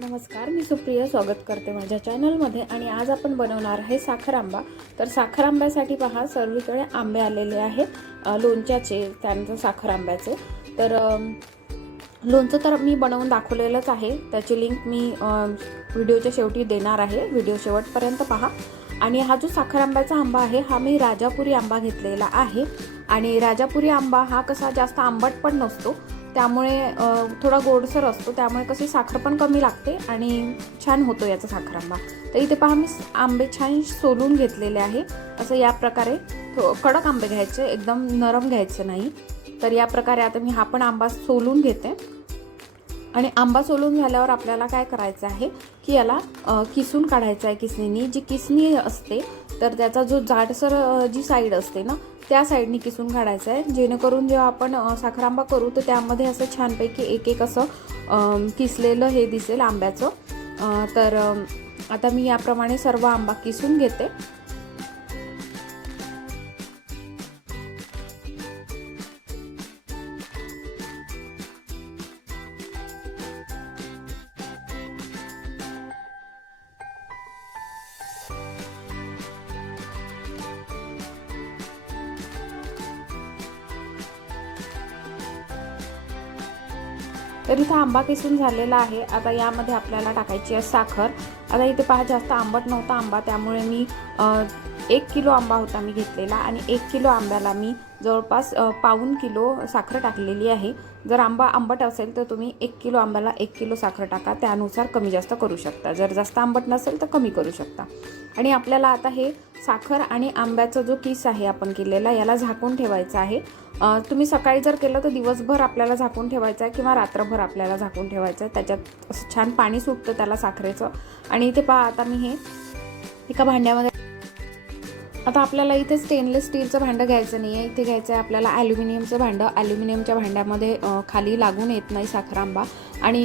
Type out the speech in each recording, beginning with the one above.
नमस्कार मी सुप्रिया स्वागत करते माझ्या चॅनलमध्ये आणि आज आपण बनवणार आहे साखर आंबा तर साखर आंब्यासाठी पहा सर्वीकडे आंबे आलेले आहेत लोणच्याचे त्यानंतर साखर आंब्याचे तर लोणचं तर मी बनवून दाखवलेलंच आहे त्याची लिंक मी व्हिडिओच्या शेवटी देणार आहे व्हिडिओ शेवटपर्यंत पहा. आणि हा जो साखर आंब्याचा आंबा आहे हा मी राजापुरी आंबा घेतलेला आहे. आणि राजापुरी आंबा हा कसा जास्त आंबट पण नसतो त्यामुळे थोडा गोडसर असतो. त्यामुळे कशी साखर पण कमी लागते आणि छान होतो याचा साखर आंबा तर इथे पहा मी आंबे छान सोलून घेतलेले आहे. असं या प्रकारे थो- कडक आंबे घ्यायचे. एकदम नरम घ्यायचे नाही. तर या प्रकारे आता मी हा पण आंबा सोलून घेते. आणि आंबा सोलून झाल्यावर आपल्याला काय करायचं आहे की याला किसून काढायचं आहे किसणीनी. जी किसणी असते तर त्याचा जो जाडसर जी साईड असते ना त्या साईडनी किसून काढायचं आहे. जेणेकरून जेव्हा आपण साखरांबा साखर आंबा करू तर त्यामध्ये असं छानपैकी एक एक असं किसलेलं हे दिसेल आंब्याचं. तर आता मी याप्रमाणे सर्व आंबा किसून घेते. तर इथं आंबा किसून झालेला आहे. आता यामध्ये आपल्याला टाकायची आहे साखर. आता इथे पहा जास्त आंबट नव्हता आंबा त्यामुळे मी एक किलो आंबा होता मी घेतलेला आणि एक किलो आंब्याला मी जवळपास पाऊन पाऊण किलो साखर टाकलेली आहे. जर आंबा आंबट असेल तर तुम्ही एक किलो आंब्याला एक किलो साखर टाका. त्यानुसार कमी जास्त करू शकता. जर जास्त आंबट नसेल तर कमी करू शकता. आणि आपल्याला आता हे साखर आणि आंब्याचा जो किस आहे आपण केलेला याला झाकून ठेवायचा आहे. तुम्ही सकाळी जर केलं तर दिवसभर आपल्याला झाकून ठेवायचं आहे किंवा रात्रभर आपल्याला झाकून ठेवायचं आहे. त्याच्यात असं छान पाणी सुटतं त्याला साखरेचं. आणि इथे पहा आता मी हे एका भांड्यामध्ये आता आपल्याला इथे स्टेनलेस स्टीलचं भांडं घ्यायचं नाही आहे इथे घ्यायचं आहे आपल्याला ॲल्युमिनियमचं भांडं. ॲल्युमिनियमच्या भांड्यामध्ये खाली लागून येत नाही साखर आंबा आणि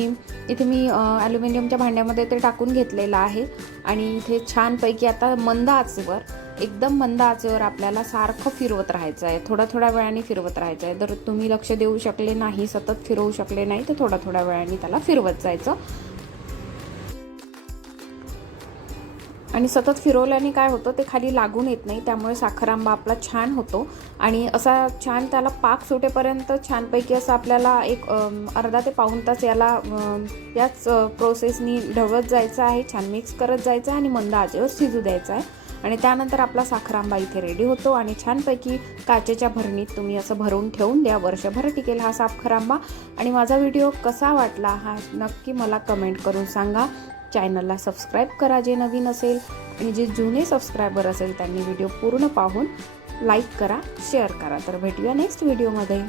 इथे मी ॲल्युमिनियमच्या भांड्यामध्ये ते टाकून घेतलेलं आहे. आणि इथे छानपैकी आता मंद आचेवर एकदम मंद आचेवर आपल्याला सारखं फिरवत राहायचं आहे थोड्या थोड्या वेळाने फिरवत राहायचं आहे जर तुम्ही लक्ष देऊ शकले नाही सतत फिरवू शकले नाही तर थोड्या थोड्या वेळाने त्याला फिरवत जायचं. आणि सतत फिरवल्याने काय होतं ते खाली लागून येत नाही त्यामुळे साखर आंबा आपला छान होतो. आणि असा छान त्याला पाक सुटेपर्यंत छानपैकी असं आपल्याला एक अर्धा ते पाऊन तास याला याच प्रोसेसनी ढवळत जायचं आहे छान मिक्स करत जायचं आहे आणि मंद आचेवर शिजू द्यायचं आहे. आणि त्यानंतर आपला साखर आंबा इथे रेडी होतो आणि छानपैकी काचेच्या भरणीत तुम्ही असं भरून ठेवून द्या. वर्षभर टिकेल हा साखर आंबा आणि माझा व्हिडिओ कसा वाटला हा नक्की मला कमेंट करून सांगा. चॅनलला सबस्क्राईब करा जे नवीन असेल आणि जे जुने सबस्क्रायबर असेल त्यांनी व्हिडिओ पूर्ण पाहून लाईक करा शेअर करा. तर भेटूया नेक्स्ट व्हिडिओमध्ये.